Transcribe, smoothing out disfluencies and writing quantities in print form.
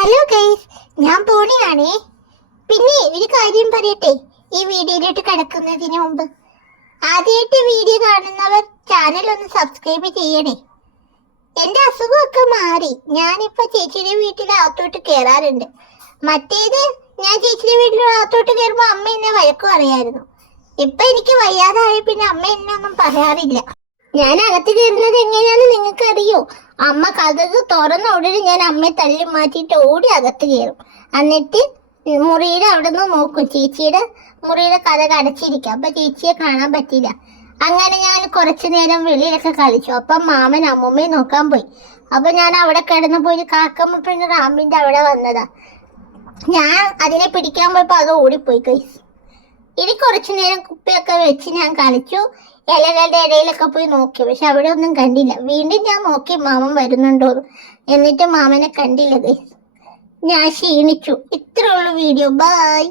Hello guys, ഞാൻ പോണിയാണേ. പിന്നെ ഒരു കാര്യം പറയട്ടെ, ഈ വീഡിയോയിലോട്ട് കിടക്കുന്നതിന് മുമ്പ് ആദ്യമായിട്ട് വീഡിയോ കാണുന്നവർ ചാനൽ ഒന്ന് സബ്സ്ക്രൈബ് ചെയ്യണേ. എന്റെ അസുഖമൊക്കെ മാറി. ഞാനിപ്പോ ചേച്ചിയുടെ വീട്ടിൽ അകത്തോട്ട് കയറാറുണ്ട്. മറ്റേത് ഞാൻ ചേച്ചിയുടെ വീട്ടിൽ അകത്തോട്ട് കയറുമ്പോ അമ്മ എന്നെ വഴക്ക് പറയായിരുന്നു. ഇപ്പൊ എനിക്ക് വയ്യാതായ പിന്നെ അമ്മ എന്നെ ഒന്നും പറയാറില്ല. ഞാൻ അകത്ത് കയറുന്നത് എങ്ങനെയാന്ന് നിങ്ങൾക്ക് അറിയോ? അമ്മ കതക് തുറന്ന ഉടനെ ഞാൻ അമ്മയെ തള്ളി മാറ്റിയിട്ട് ഓടി അകത്ത് കയറും. എന്നിട്ട് മുറിയുടെ അവിടെ നിന്ന് നോക്കും. ചേച്ചിയുടെ മുറിയുടെ കതക് അടച്ചിരിക്കാം, അപ്പൊ ചേച്ചിയെ കാണാൻ പറ്റില്ല. അങ്ങനെ ഞാൻ കുറച്ചു നേരം വെളിയിലൊക്കെ കളിച്ചു. അപ്പം മാമൻ അമ്മൂമ്മയെ നോക്കാൻ പോയി. അപ്പൊ ഞാൻ അവിടെ കിടന്നപ്പോ ഒരു കാക്കമ്മ പെണ്ണ് റാമ്പിന്റെ അവിടെ വന്നതാ. ഞാൻ അതിനെ പിടിക്കാൻ പോയപ്പോ അത് ഓടിപ്പോയി കൈസ്. ഇനി കുറച്ചു നേരം കുപ്പിയൊക്കെ വെച്ച് ഞാൻ കളിച്ചു. ഇലകളുടെ ഇടയിലൊക്കെ പോയി നോക്കി, പക്ഷെ അവിടെ ഒന്നും കണ്ടില്ല. വീണ്ടും ഞാൻ നോക്കി മാമൻ വരുന്നുണ്ടോ, എന്നിട്ട് മാമനെ കണ്ടില്ല ഗൈസ്. ഞാൻ ക്ഷീണിച്ചു. ഇത്രേ ഉള്ളൂ വീഡിയോ. ബൈ.